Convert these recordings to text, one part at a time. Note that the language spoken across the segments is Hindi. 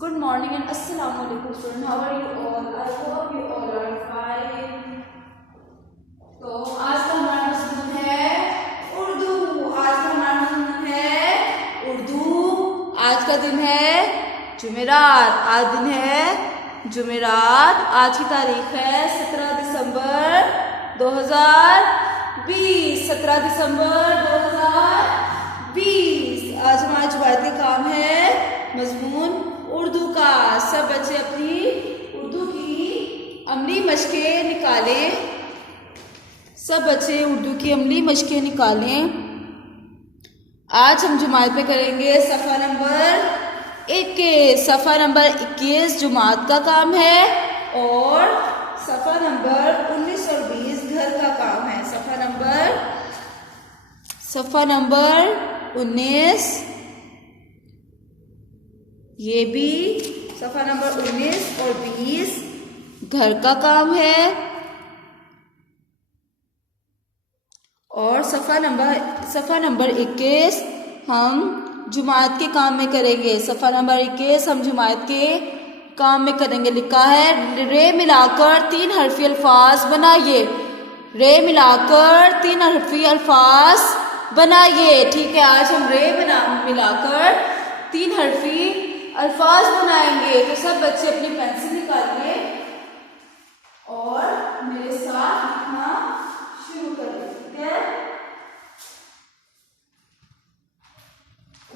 Good morning and assalamu alaikum student. How are you all? I hope you all are fine. तो आज का हमारा मजमून है उर्दू। आज का हमारा मजमून है उर्दू। आज का दिन है जुमेरात। आज दिन है जुमेरात। आज की तारीख है 17 दिसंबर 2020। 17 दिसंबर 2020। आज हमारा जुबाती काम है मजमून उर्दू का। सब बच्चे अपनी उर्दू की अमली मशकें निकालें। सब बच्चे उर्दू की अमली मशकें निकालें। आज हम जुमात पे करेंगे सफ़ा नंबर 21। सफ़ा नंबर 21 जुमात का काम है और सफ़ा नंबर 19 और 20 घर का काम है। सफ़ा नंबर 19 ये भी सफ़ा नंबर 19 और 20 घर का काम है और सफ़ा नंबर 21 हम जुमात के काम में करेंगे। सफ़ा नंबर 21 हम जुमात के काम में करेंगे। लिखा है रे मिलाकर 3 हरफी अल्फाज बनाइए। रे मिलाकर 3 हरफी अल्फाज बनाइए। ठीक है, आज हम रे मिलाकर 3 हरफी अल्फाज बनाएंगे। तो सब बच्चे अपनी पेंसिल निकालिए और मेरे साथ लिखना शुरू करें। ठीक है,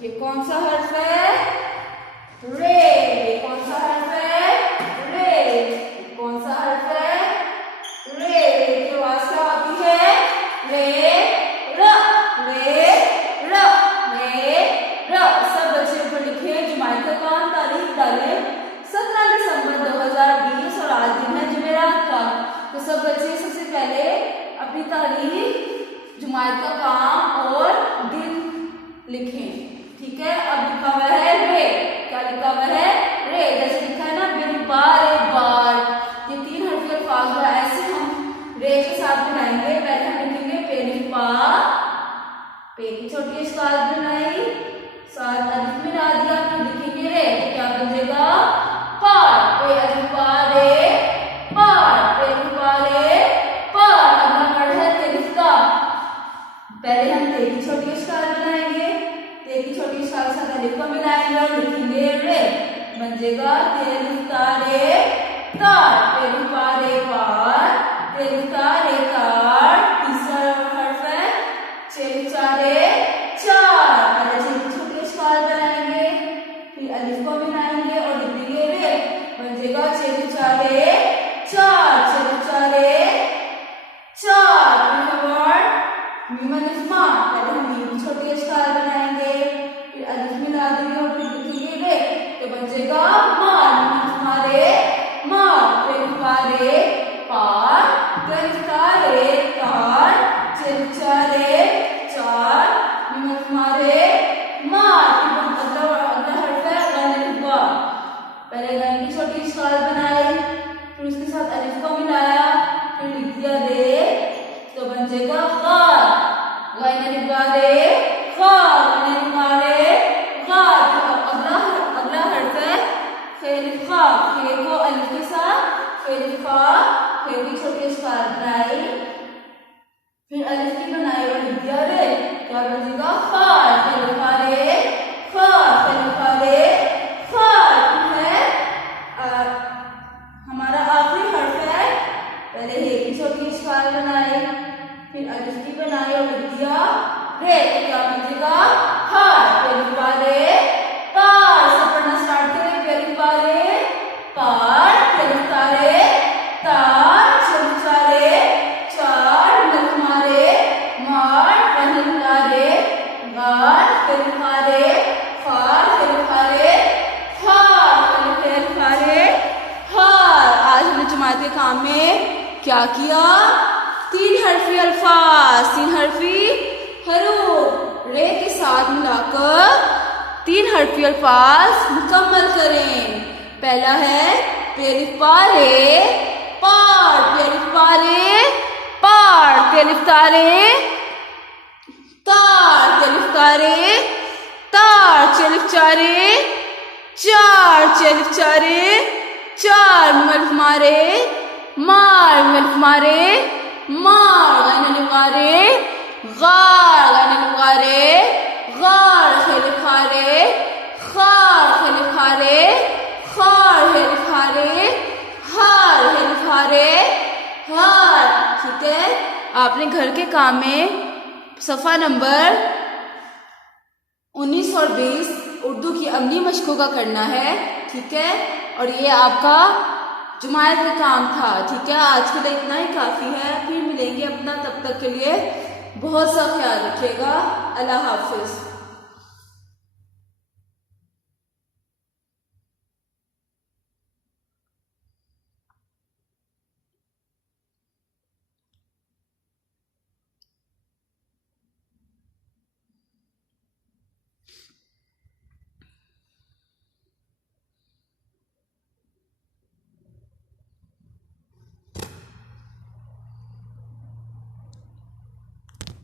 ये कौन सा हर्फ है? रे। ये कौन सा हर्फ है? रे। कौन सा हर्फ है? रे। की आवाज क्या होती है? रे र। रे र। रे र। सब बच्चे ऊपर लिखे जुमात का काम। तारीख डाले 17 दिसंबर 2020 और आज दिन है जुमेरात का। तो सब बच्चे सबसे पहले अपनी तारीख, जुमात का काम और दिन लिखें। ठीक है, अब लिखा हुआ है रे। क्या लिखा हुआ है? रे। जैसे लिखा है ना बार। ये 3 हरफी अल्फाज है, ऐसे हम रे के साथ बनाएंगे। पहले हम लिखेंगे पेलिफ पा। पे की छोटी इस्काल बनाई, साथ अलिफ में ला दिया, फिर लिखेंगे रे। तो क्या बनेगा? पार। पे अलिफ पा रे पार। पे अलिफ पा रे पार। अगला वर्ड है तेलिफ का। पहले हम ते की छोटी इस्काल बनाएंगे। ते की छोटी इस्काल के साथ अलिफ को मिलाएंगे और लिखेंगे रे। बन जाएगा तेलिफ ता रे तार। तेलिफ पा रे पार। तेलिफ ता रे तार। तीसरा हर्फ है चेलिफ चा रे चार। पहले चेलिफ छोटी इस्काल बनाएंगे, फिर अलिफ को मिलाएंगे और लिखेंगे रे। बन जाएगा चेलिफ चा रे चार। चेलिफ चा रे चार। मीम अलिफ मा। पहले हम मीम की छोटी इस्काल बनाएंगे, फिर अलिफ मिला देंगे और फिर लिखेंगे रे। तो बन जाएगा मार। मीम अलिफ मा रे मार। फिर पा रे पार। फिर ता रे तार। चेलिफ चा रे चार। मीम अलिफ मा रे मार। अगला हर्फ है गैन अलिफ बा। पहले गैन की छोटी इस्काल बनाई, फिर उसके साथ अलिफ को मिलाया, फिर लिख दिया रे। तो बन जाएगा गार। गैन अलिफ बा रे गार। गैन अलिफ बा रे गार। अगला हर्फ है खे अलिफ खा। खे को अलिफ के साथ खे अलिफ खा। खे की छोटी इस्काल बनाई, फिर अलिफ की बनाई और लिख दिया रे। क्या बनेगा? खार। खे अलिफ खा रे खार। खे अलिफ खा रे खार। है हमारा आखिरी हर्फ है। पहले हे की छोटी इस्काल बनाई, फिर अलिफ की बनाई और लिख दिया रे। तो क्या बनेगा? हार। पेलिफ पा रे पार। सब पढ़ना स्टार्ट करें। पेलिफ पा रे पार। पेलिफ ता रे तार। चेलिफ चा रे चार। नलिफ मा रे मार। पेलिफ ता रे गार। पेलिफ पा रे खार। पेलिफ पा रे खार। पेलिफ पा रे हार। आज हमने जुमात के काम में क्या किया? 3 हरफी अल्फाज, 3 हरफी हरूफ रे के साथ मिलाकर 3 हरफी अल्फाज मुकम्मल करें। पहला है पेलिफ पा रे पार। पेलिफ पा रे पार। पेलिफ ता रे तार। पेलिफ ता रे तार। चेलिफ चा रे चार चलिफ चारे, चार मल्फ मारे, मार मल्फ मारे, मार गैन मारे, गार गैन गारे, गार खलिफ खारे, खार खलिफ खारे, खार खलिफ खारे, हार खलिफ खारे, हार। ठीक है, आपने घर के काम में सफ़ा नंबर 19 और 20 उर्दू की अमली मशकों का करना है। ठीक है, और ये आपका जुमायत का काम था। ठीक है, आज के लिए इतना ही काफ़ी है। फिर मिलेंगे अपना, तब तक के लिए बहुत सा ख्याल रखिएगा। अल्लाह हाफिज़।